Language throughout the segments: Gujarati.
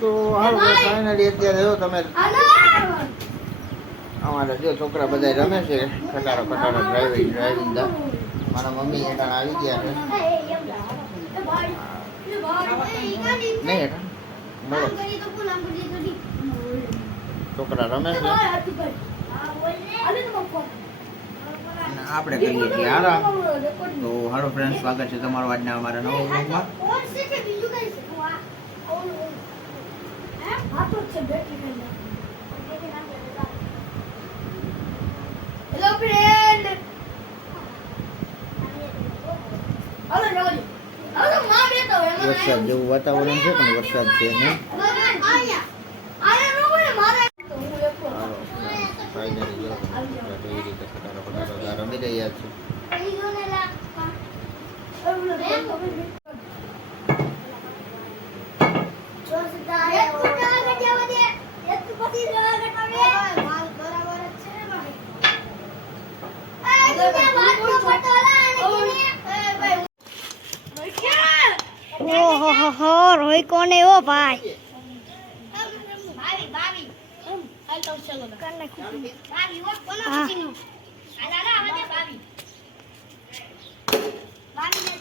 તો હાલો ફાઇનલી અત્યારે જો તમે અમારા જો છોકરા બધા રમે છે ખટારો ડ્રાઇવિંગ દા મારા મમ્મી એના આવી ગયા છે નહીં એટા મળો છોકરા રમે છે અને આપણે કરીએ છીએ આરામ. તો હાલો ફ્રેન્ડ, સ્વાગત છે તમારું આજના અમારા નવા વ્લોગમાં. હેલો ફ્રેન્ડ, વરસાદ જેવું વાતાવરણ છે પણ વરસાદ છે નહીં. ફાઇનલી જો એવી રીતે ખટારો રમી રહ્યા છે. ઓહો રોઈ કોને ઓ ભાઈ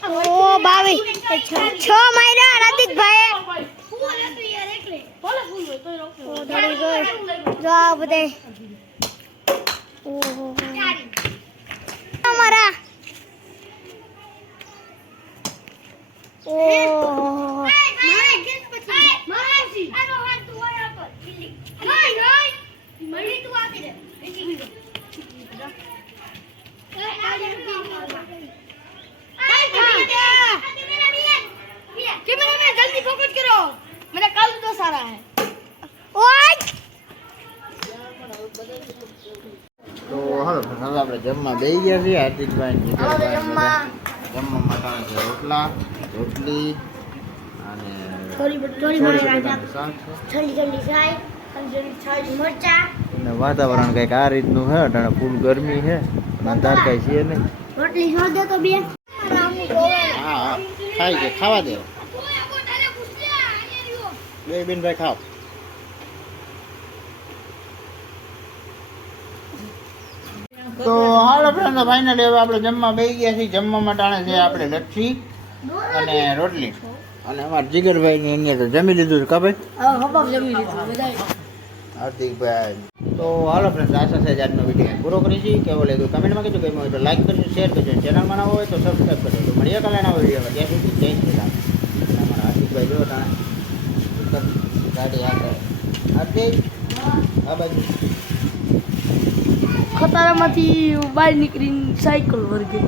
ઓ બાવી છ માર્યા રાતિકભાઈ જો આ બધે ઓહો અમારા ઓહો जल्दी फोकस करो मैंने कल तो सारा है ओए તો હાલો હવે આપણે જમવા બેસી ગયા છીએ. હાર્દિકભાઈ જમવા માટે છે રોટલી અને વાતાવરણ કઈક આ રીતનું છે. અટાણે ફૂલ ગરમી છે, અંધાર કઈ છે નહીં. રોટલી છોડ દે તો બે હા ખાઈ છે, ખાવા દે બે બેનભાઈ ખાવ. તો હાલો ફ્રેન્ડ, ફાઇનલી હવે આપણે જમવા બેસી ગયા છીએ. જમવા માટે છે આપણે લચ્છી અને રોટલી. અને અમારા જીગરભાઈ ની અહીંયા તો જમી લીધું છે. કભાઈ હાર્દિકભાઈ. તો હાલો ફ્રેન્ડ, આશા છે આજનો વિડીયો પૂરો કરી છીએ. કેવો લાગ્યો કમેન્ટમાં કહેજો. ગમ્યું હોય તો લાઈક કરજો, શેર કરજો, ચેનલમાં ના હોય તો સબસ્ક્રાઈબ કરજો. તો મળીએ કાલે નવા વિડીયોમાં. ત્યાં સુધી જય શ્રી રામ. અમારા હાર્દિકભાઈ જો ગાડી આગળ હાર્દિક આ બાજુ ખતરામાંથી બહાર નીકળીને સાયકલ વર્ગે